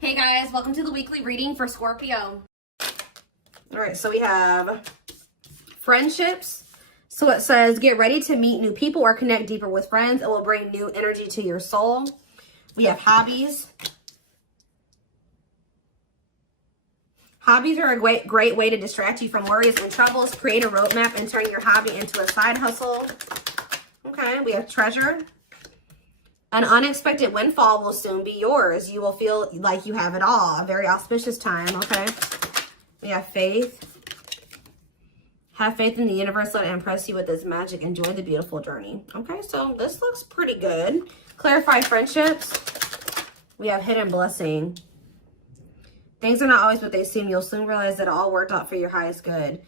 Hey guys, welcome to the weekly reading for Scorpio. All right, so we have friendships. So it says, get ready to meet new people or connect deeper with friends. It will bring new energy to your soul. We have hobbies. Hobbies are a great way to distract you from worries and troubles. Create a roadmap and turn your hobby into a side hustle. Okay, we have treasure. An unexpected windfall will soon be yours. You will feel like you have it all. A very auspicious time, okay? We have faith. Have faith in the universe. Let it impress you with its magic. Enjoy the beautiful journey. Okay, so this looks pretty good. Clarify friendships. We have hidden blessing. Things are not always what they seem. You'll soon realize that it all worked out for your highest good.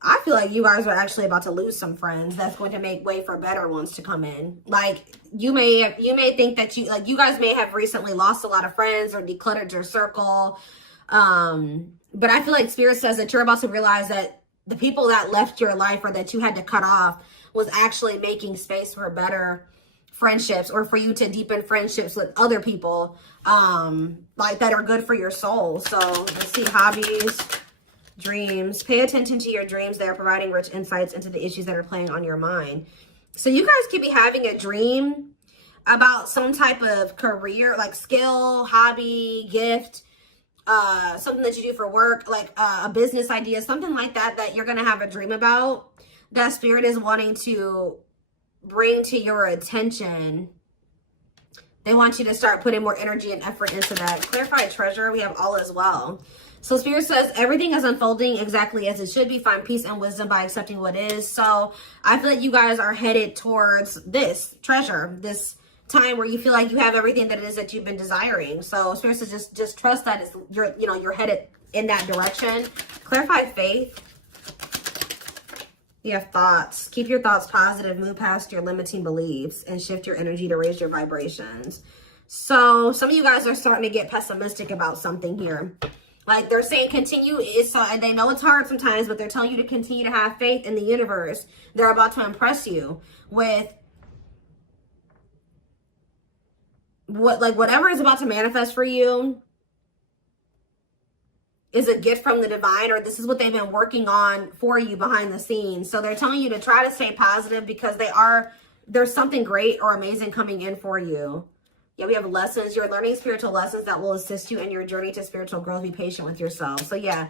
I feel like you guys are actually about to lose some friends. That's going to make way for better ones to come in. Like you may think that you guys may have recently lost a lot of friends or decluttered your circle. But I feel like Spirit says that you're about to realize that the people that left your life or that you had to cut off was actually making space for better friendships, or for you to deepen friendships with other people like that are good for your soul. So let's see, hobbies, dreams. Pay attention to your dreams. They are providing rich insights into the issues that are playing on your mind. So you guys could be having a dream about some type of career, like skill, hobby, gift, something that you do for work, like a business idea, something like that, that you're going to have a dream about, that Spirit is wanting to bring to your attention. They want you to start putting more energy and effort into that. Clarify treasure. We have all as well. So Spirit says everything is unfolding exactly as it should be. Find peace and wisdom by accepting what is. So I feel like you guys are headed towards this treasure, this time where you feel like you have everything that it is that you've been desiring. So Spirit says just trust that you're headed in that direction. Clarify faith. You have thoughts. Keep your thoughts positive. Move past your limiting beliefs and shift your energy to raise your vibrations. So some of you guys are starting to get pessimistic about something here. Like they're saying continue. And they know it's hard sometimes, but they're telling you to continue to have faith in the universe. They're about to impress you with whatever is about to manifest for you is a gift from the divine, or this is what they've been working on for you behind the scenes. So they're telling you to try to stay positive because there's something great or amazing coming in for you. Yeah, we have lessons. You're learning spiritual lessons that will assist you in your journey to spiritual growth. Be patient with yourself. So yeah,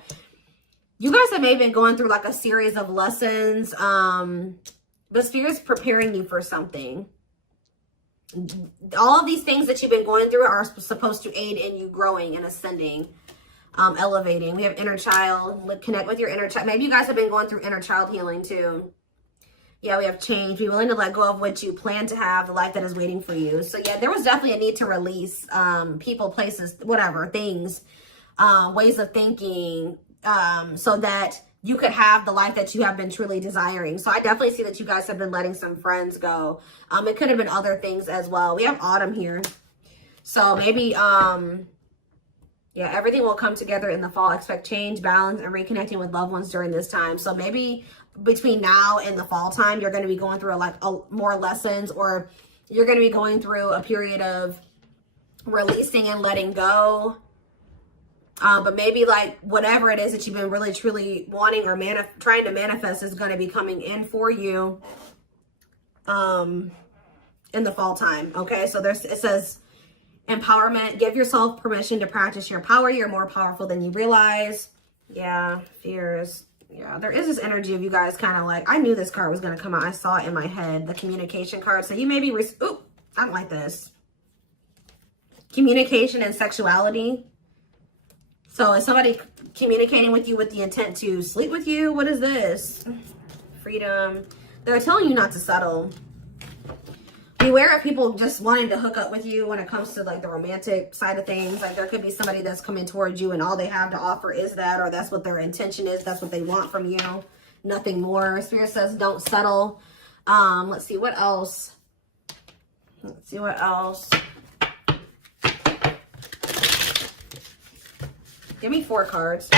you guys have maybe been going through like a series of lessons, but Spirit's preparing you for something. All of these things that you've been going through are supposed to aid in you growing and ascending. Elevating. We have inner child. Connect with your inner child. Maybe you guys have been going through inner child healing too. Yeah, we have change. Be willing to let go of what you plan to have, the life that is waiting for you. So yeah, there was definitely a need to release people, places, whatever, things, ways of thinking, so that you could have the life that you have been truly desiring. So I definitely see that you guys have been letting some friends go. It could have been other things as well. We have autumn here. So maybe yeah, everything will come together in the fall. Expect change, balance, and reconnecting with loved ones during this time. So maybe between now and the fall time, you're going to be going through more lessons, or you're going to be going through a period of releasing and letting go. But maybe like whatever it is that you've been really truly wanting or trying to manifest is going to be coming in for you in the fall time. Okay, so it says empowerment. Give yourself permission to practice your power. You're more powerful than you realize. Yeah, fears. Yeah, there is this energy of you guys kind of like, I knew this card was going to come out. I saw it in my head, the communication card. So you may be, ooh, I don't like this. Communication and sexuality. So is somebody communicating with you with the intent to sleep with you? What is this? Freedom. They're telling you not to settle. Beware of people just wanting to hook up with you when it comes to like the romantic side of things. Like there could be somebody that's coming towards you and all they have to offer is that, or that's what their intention is. That's what they want from you. Nothing more. Spirit says don't settle. Let's see what else. Let's see what else. Give me 4 cards.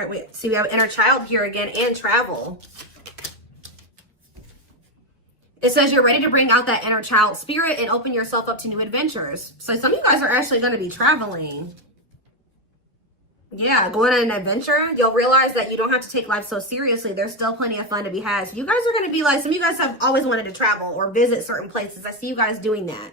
right, wait. See, we have inner child here again and travel. It says you're ready to bring out that inner child spirit and open yourself up to new adventures. So some of you guys are actually going to be traveling. Yeah, going on an adventure. You'll realize that you don't have to take life so seriously. There's still plenty of fun to be had. So you guys are going to be like, some of you guys have always wanted to travel or visit certain places. I see you guys doing that.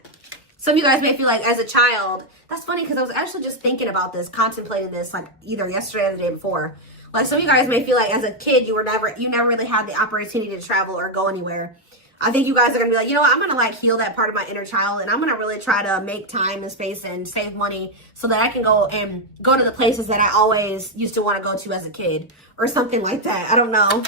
Some of you guys may feel like as a child, that's funny because I was actually just thinking about this, contemplating this like either yesterday or the day before. Like some of you guys may feel like as a kid, you never really had the opportunity to travel or go anywhere. I think you guys are going to be like, you know what, I'm going to like heal that part of my inner child and I'm going to really try to make time and space and save money so that I can go to the places that I always used to want to go to as a kid or something like that. I don't know.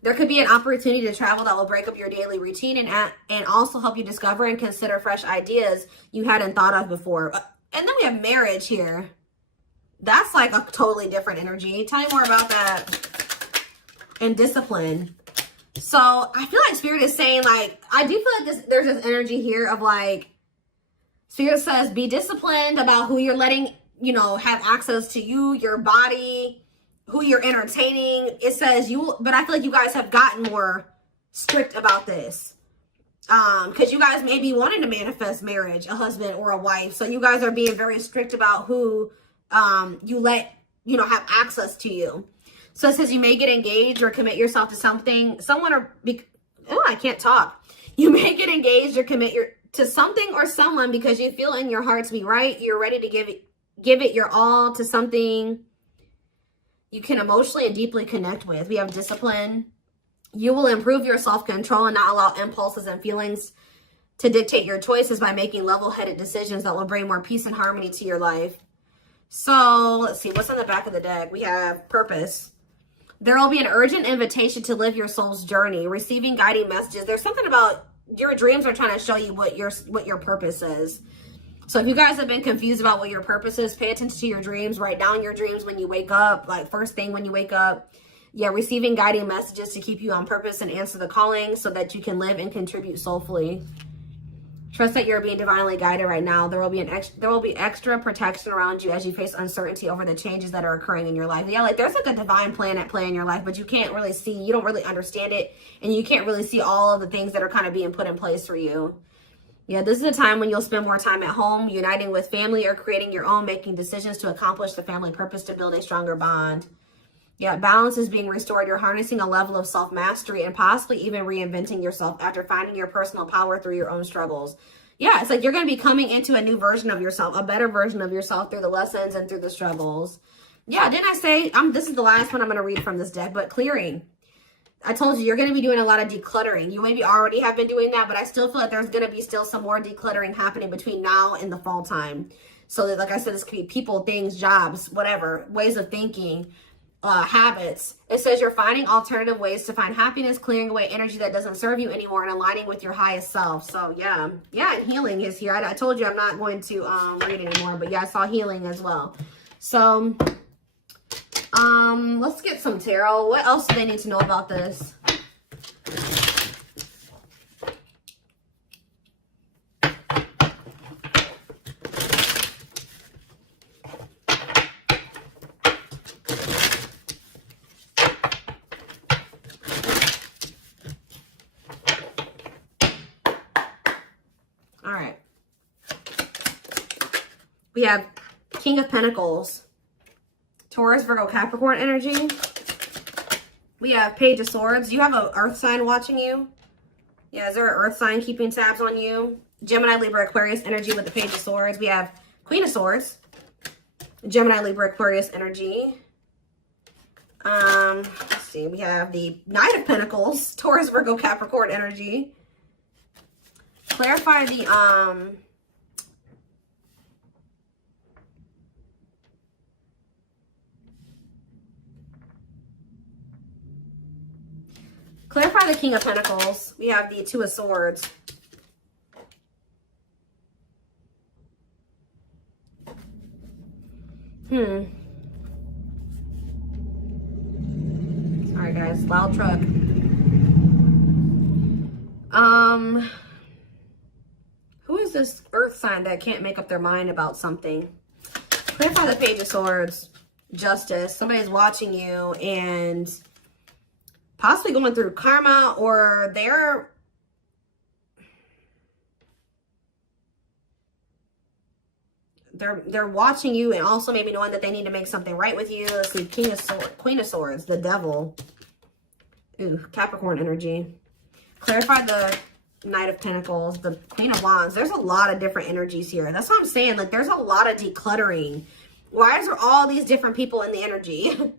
There could be an opportunity to travel that will break up your daily routine and also help you discover and consider fresh ideas you hadn't thought of before. And then we have marriage here. That's like a totally different energy. Tell me more about that. And discipline. So I feel like Spirit is saying, like, I do feel like there's this energy here of like, Spirit says, be disciplined about who you're letting, you know, have access to you, your body, who you're entertaining. It says but I feel like you guys have gotten more strict about this. Because you guys may be wanting to manifest marriage, a husband or a wife. So you guys are being very strict about who you let, you know, have access to you. So it says you may get engaged or commit yourself to something, I can't talk. You may get engaged or commit to something or someone because you feel in your heart to be right. You're ready to give it your all to something you can emotionally and deeply connect with. We have discipline. You will improve your self-control and not allow impulses and feelings to dictate your choices by making level-headed decisions that will bring more peace and harmony to your life. So let's see, what's on the back of the deck? We have purpose. There will be an urgent invitation to live your soul's journey, receiving guiding messages. There's something about your dreams are trying to show you what your purpose is. So if you guys have been confused about what your purpose is, pay attention to your dreams. Write down your dreams when you wake up, like first thing when you wake up. Yeah, receiving guiding messages to keep you on purpose and answer the calling so that you can live and contribute soulfully. Trust that you're being divinely guided right now. There will be extra protection around you as you face uncertainty over the changes that are occurring in your life. Yeah, like there's like a divine plan at play in your life, but you can't really see, you don't really understand it, and you can't really see all of the things that are kind of being put in place for you. Yeah, this is a time when you'll spend more time at home, uniting with family or creating your own, making decisions to accomplish the family purpose to build a stronger bond. Yeah, balance is being restored. You're harnessing a level of self-mastery and possibly even reinventing yourself after finding your personal power through your own struggles. Yeah, it's like you're going to be coming into a new version of yourself, a better version of yourself through the lessons and through the struggles. Yeah, didn't I say, this is the last one I'm going to read from this deck, but clearing. I told you, you're going to be doing a lot of decluttering. You maybe already have been doing that, but I still feel like there's going to be still some more decluttering happening between now and the fall time. So that, like I said, this could be people, things, jobs, whatever, ways of thinking, habits. It says you're finding alternative ways to find happiness, clearing away energy that doesn't serve you anymore, and aligning with your highest self. So yeah, and healing is here. I told you I'm not going to read anymore, but yeah, I saw healing as well. So let's get some tarot. What else do they need to know about this? We have King of Pentacles, Taurus, Virgo, Capricorn energy. We have Page of Swords. You have an earth sign watching you. Yeah, is there an earth sign keeping tabs on you? Gemini, Libra, Aquarius energy with the Page of Swords. We have Queen of Swords, Gemini, Libra, Aquarius energy. Let's see. We have the Knight of Pentacles, Taurus, Virgo, Capricorn energy. Clarify the clarify the King of Pentacles. We have the Two of Swords. Sorry guys, loud truck. Who is this earth sign that can't make up their mind about something? Clarify the Page of Swords. Justice. Somebody's watching you and possibly going through karma, or they're watching you and also maybe knowing that they need to make something right with you. Let's see, Queen of Swords, the Devil. Ooh, Capricorn energy. Clarify the Knight of Pentacles, the Queen of Wands. There's a lot of different energies here. That's what I'm saying. Like, there's a lot of decluttering. Why is there all these different people in the energy?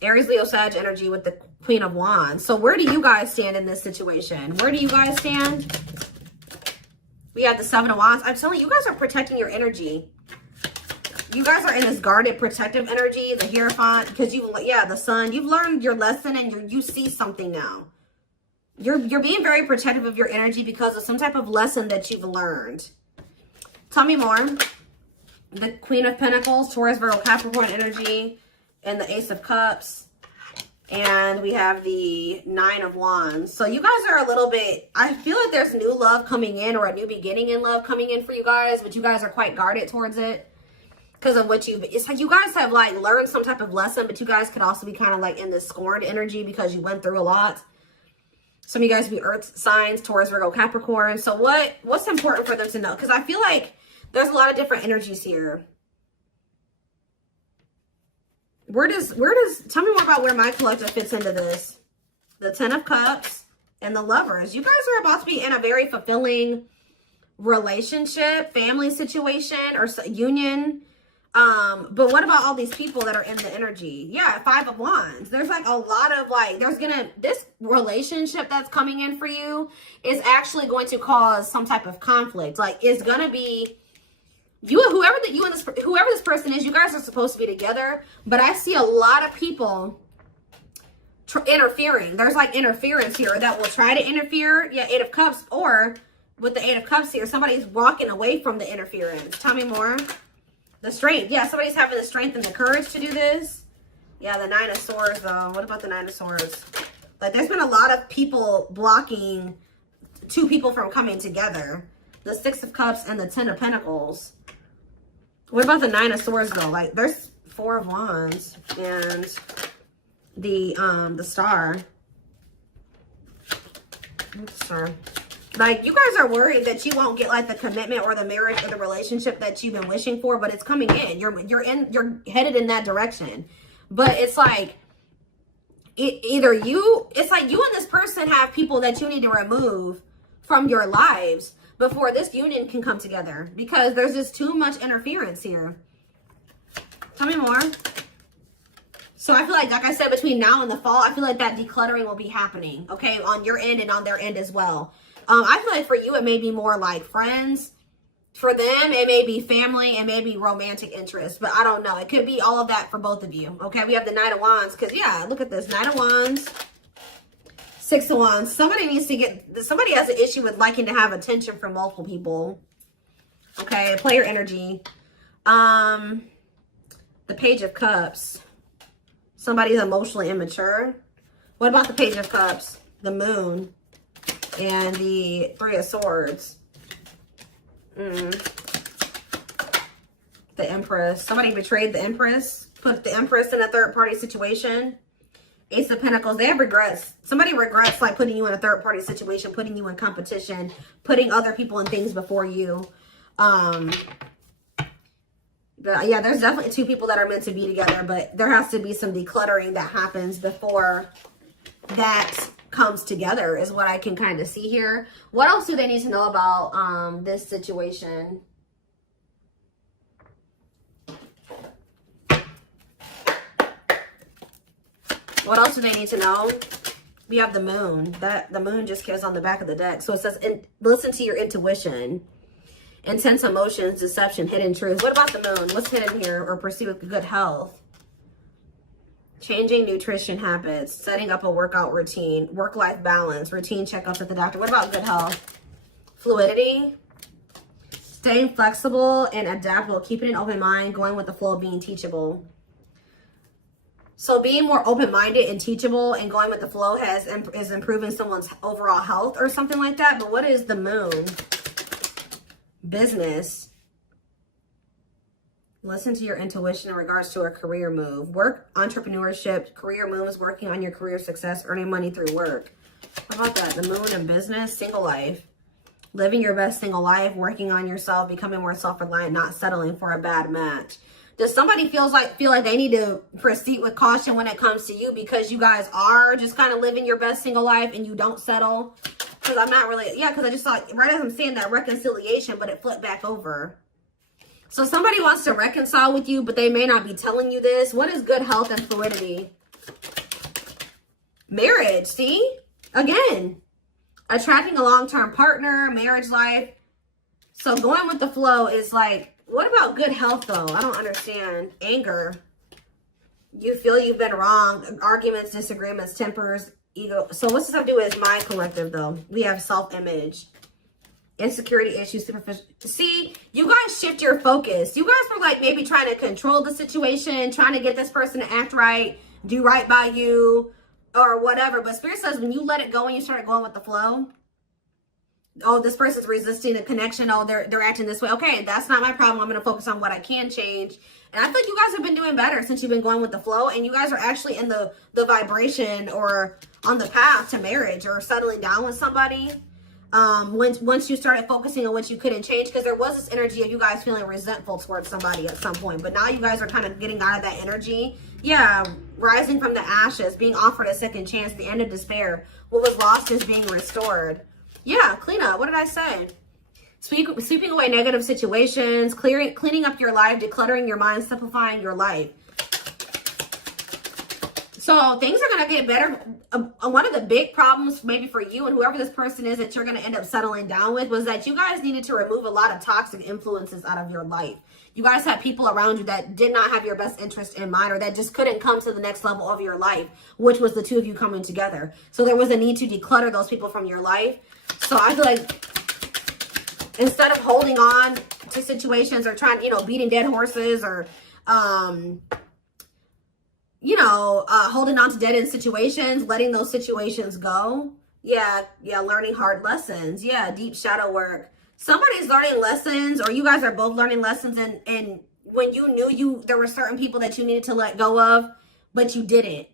Aries, Leo, Sag energy with the Queen of Wands. So where do you guys stand in this situation? Where do you guys stand? We have the Seven of Wands. I'm telling you, you guys are protecting your energy. You guys are in this guarded, protective energy. The Hierophant, because the Sun. You've learned your lesson and you see something now. You're being very protective of your energy because of some type of lesson that you've learned. Tell me more. The Queen of Pentacles, Taurus, Virgo, Capricorn energy, and the Ace of Cups. And we have the Nine of Wands. So you guys are a little bit, I feel like there's new love coming in, or a new beginning in love coming in for you guys, but you guys are quite guarded towards it because of what it's like you guys have like learned some type of lesson, but you guys could also be kind of like in this scorned energy because you went through a lot. Some of you guys be earth signs, Taurus, Virgo, Capricorn. So what's important for them to know? Because I feel like there's a lot of different energies here. Where does, tell me more about where my collective fits into this. The Ten of Cups and the Lovers. You guys are about to be in a very fulfilling relationship, family situation, or union. But what about all these people that are in the energy? Yeah, Five of Wands. There's like a lot of like, this relationship that's coming in for you is actually going to cause some type of conflict. Like, it's going to be, whoever this person is, you guys are supposed to be together, but I see a lot of people interfering. There's like interference here that will try to interfere. Yeah, Eight of Cups, or with the Eight of Cups here, somebody's walking away from the interference. Tell me more. The strength. Yeah, somebody's having the strength and the courage to do this. Yeah, the Nine of Swords, though. What about the Nine of Swords? Like, there's been a lot of people blocking two people from coming together. The Six of Cups and the Ten of Pentacles. What about the Nine of Swords, though? Like, there's Four of Wands and the Star. Star. Like, you guys are worried that you won't get like the commitment or the marriage or the relationship that you've been wishing for, but it's coming in. You're headed in that direction. But it's like it's like you and this person have people that you need to remove from your lives before this union can come together, because there's just too much interference here. Tell me more. So I feel like I said, between now and the fall, I feel like that decluttering will be happening, okay, on your end and on their end as well. I feel like for you, it may be more like friends. For them, it may be family, and maybe romantic interest, but I don't know. It could be all of that for both of you, okay? We have the Knight of Wands, because, yeah, look at this. Knight of Wands, Six of Wands. Somebody has an issue with liking to have attention from multiple people, okay? Player energy. The Page of Cups. Somebody's emotionally immature. What about the Page of Cups? The Moon and the Three of Swords. The Empress. Somebody betrayed the Empress. Put the Empress in a third-party situation. Ace of Pentacles. They have regrets. Somebody regrets like putting you in a third-party situation, putting you in competition, putting other people and things before you. But yeah, there's definitely two people that are meant to be together, but there has to be some decluttering that happens before that comes together, is what I can kind of see here. What else do they need to know about this situation? What else do they need to know? We have the Moon. The Moon just goes on the back of the deck. So it says, listen to your intuition. Intense emotions, deception, hidden truth. What about the Moon? What's hidden here? Or pursue with good health? Changing nutrition habits, setting up a workout routine, work-life balance, routine checkups at the doctor. What about good health? Fluidity, staying flexible and adaptable, keeping an open mind, going with the flow, being teachable. So being more open-minded and teachable and going with the flow is improving someone's overall health or something like that. But what is the Moon? Business. Listen to your intuition in regards to a career move. Work, entrepreneurship, career moves, working on your career success, earning money through work. How about that? The moon and business, single life. Living your best single life, working on yourself, becoming more self-reliant, not settling for a bad match. Does somebody feel like they need to proceed with caution when it comes to you because you guys are just kind of living your best single life and you don't settle? Because I'm not really, yeah, because I just thought, right as I'm saying that reconciliation, but it flipped back over. So somebody wants to reconcile with you, but they may not be telling you this. What is good health and fluidity? Marriage, see? Again, attracting a long-term partner, marriage life. So going with the flow is like, what about good health, though? I don't understand. Anger. You feel you've been wrong. Arguments, disagreements, tempers, ego. So what's this have to do with my collective, though? We have self-image. Insecurity issues, superficial. See, you guys shift your focus. You guys were like maybe trying to control the situation, trying to get this person to act right, do right by you, or whatever. But Spirit says when you let it go and you start going with the flow, oh, this person's resisting the connection. Oh, they're acting this way. Okay, that's not my problem. I'm going to focus on what I can change. And I feel like you guys have been doing better since you've been going with the flow. And you guys are actually in the vibration or on the path to marriage or settling down with somebody. Once you started focusing on what you couldn't change, because there was this energy of you guys feeling resentful towards somebody at some point. But now you guys are kind of getting out of that energy. Yeah, rising from the ashes, being offered a second chance, the end of despair. What was lost is being restored. Yeah, clean up. What did I say? Sweeping away negative situations, cleaning up your life, decluttering your mind, simplifying your life. So things are going to get better. One of the big problems maybe for you and whoever this person is that you're going to end up settling down with was that you guys needed to remove a lot of toxic influences out of your life. You guys had people around you that did not have your best interest in mind or that just couldn't come to the next level of your life, which was the two of you coming together. So there was a need to declutter those people from your life. So I feel like instead of holding on to situations or trying, beating dead horses or, holding on to dead end situations, letting those situations go. Yeah, learning hard lessons. Yeah, deep shadow work. Somebody's learning lessons or you guys are both learning lessons and when you knew there were certain people that you needed to let go of, but you didn't.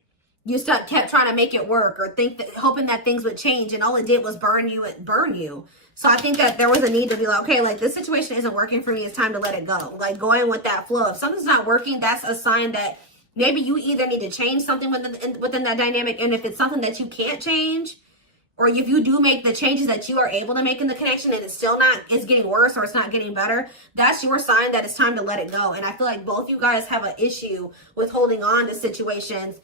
You kept trying to make it work or hoping that things would change and all it did was burn you. So I think that there was a need to be like, okay, like this situation isn't working for me. It's time to let it go. Like going with that flow. If something's not working, that's a sign that maybe you either need to change something within that dynamic. And if it's something that you can't change, or if you do make the changes that you are able to make in the connection and it's getting worse or it's not getting better, that's your sign that it's time to let it go. And I feel like both you guys have an issue with holding on to situations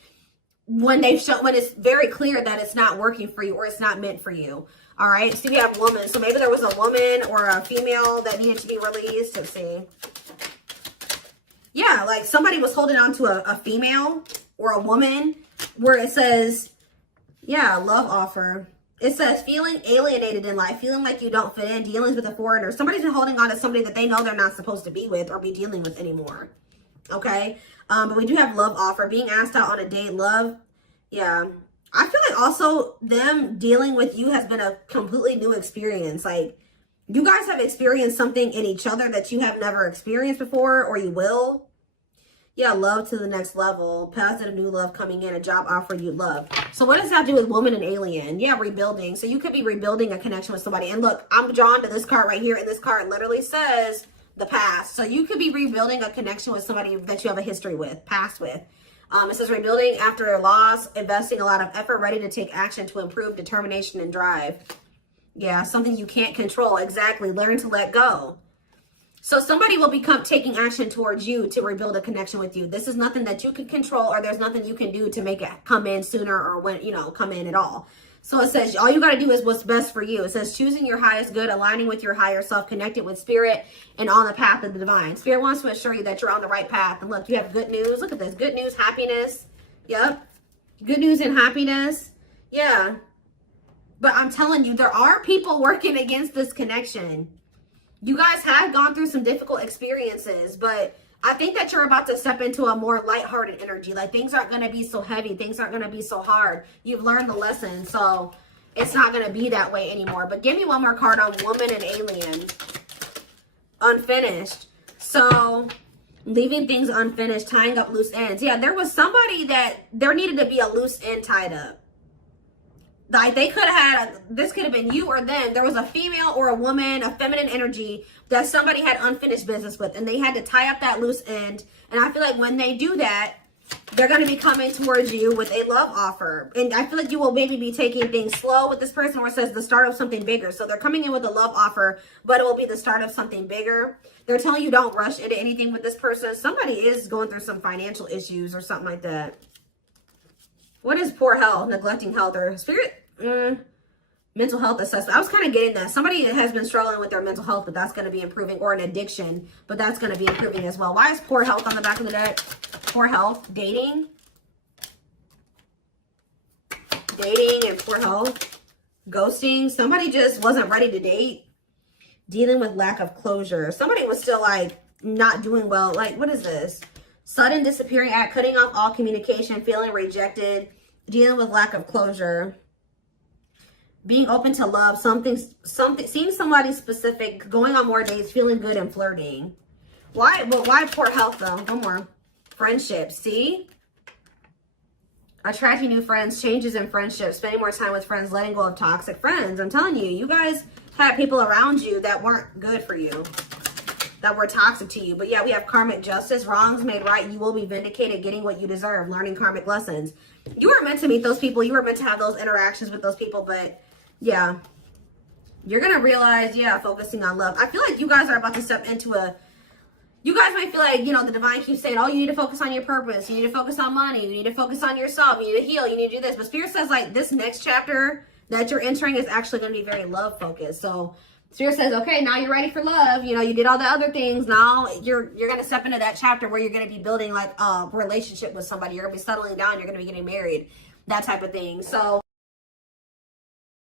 when it's very clear that it's not working for you or it's not meant for you. All right. So we have woman. So maybe there was a woman or a female that needed to be released. Let's see. Yeah. Like somebody was holding on to a female or a woman where it says, yeah, love offer. It says feeling alienated in life, feeling like you don't fit in, dealings with a foreigner. Somebody's been holding on to somebody that they know they're not supposed to be with or be dealing with anymore. Okay. But we do have love offer, being asked out on a date, love. Yeah. I feel like also them dealing with you has been a completely new experience. Like you guys have experienced something in each other that you have never experienced before or you will. Yeah, love to the next level. Positive new love coming in, a job offer you love. So what does that do with woman and alien? Yeah, rebuilding. So you could be rebuilding a connection with somebody. And look, I'm drawn to this card right here. And this card literally says the past. So you could be rebuilding a connection with somebody that you have a history with, past with. It says rebuilding after a loss, investing a lot of effort, ready to take action to improve determination and drive. Yeah, something you can't control. Exactly. Learn to let go. So somebody will become taking action towards you to rebuild a connection with you. This is nothing that you can control or there's nothing you can do to make it come in sooner or when, come in at all. So it says all you got to do is what's best for you. It says choosing your highest good, aligning with your higher self, connected with spirit and on the path of the divine. Spirit wants to assure you that you're on the right path. And look, you have good news. Look at this. Good news, happiness. Yep. Good news and happiness. Yeah. But I'm telling you, there are people working against this connection. You guys have gone through some difficult experiences, but I think that you're about to step into a more lighthearted energy. Like things aren't going to be so heavy. Things aren't going to be so hard. You've learned the lesson, so it's not going to be that way anymore. But give me one more card on woman and alien. Unfinished. So leaving things unfinished, tying up loose ends. Yeah, there was somebody that there needed to be a loose end tied up. Like they could have had, this could have been you or them. There was a female or a woman, a feminine energy that somebody had unfinished business with, and they had to tie up that loose end. And I feel like when they do that, they're going to be coming towards you with a love offer. And I feel like you will maybe be taking things slow with this person, where it says the start of something bigger. So they're coming in with a love offer, but it will be the start of something bigger. They're telling you don't rush into anything with this person. Somebody is going through some financial issues or something like that. What is poor health, neglecting health, or spirit? Mental health assessment. I was kind of getting that. Somebody has been struggling with their mental health, but that's going to be improving, or an addiction, but that's going to be improving as well. Why is poor health on the back of the deck? Poor health, dating and poor health, ghosting. Somebody just wasn't ready to date, dealing with lack of closure. Somebody was still like not doing well. Like, what is this? Sudden disappearing act, cutting off all communication, feeling rejected, dealing with lack of closure, being open to love, something, seeing somebody specific, going on more dates, feeling good, and flirting. Why? But why poor health though? One more. Friendships. See? Attracting new friends, changes in friendships, spending more time with friends, letting go of toxic friends. I'm telling you, you guys had people around you that weren't good for you, that were toxic to you. But yeah, we have karmic justice, wrongs made right. You will be vindicated, getting what you deserve, learning karmic lessons. You were meant to meet those people. You were meant to have those interactions with those people. But yeah, you're going to realize, yeah, focusing on love. I feel like you guys are about to step into a, you guys might feel like, you know, the divine keeps saying, oh, you need to focus on your purpose. You need to focus on money. You need to focus on yourself. You need to heal. You need to do this. But Spirit says, like, this next chapter that you're entering is actually going to be very love focused. So Spirit says, okay, now you're ready for love. You know, you did all the other things. Now you're going to step into that chapter where you're going to be building like a relationship with somebody. You're going to be settling down. You're going to be getting married, that type of thing. So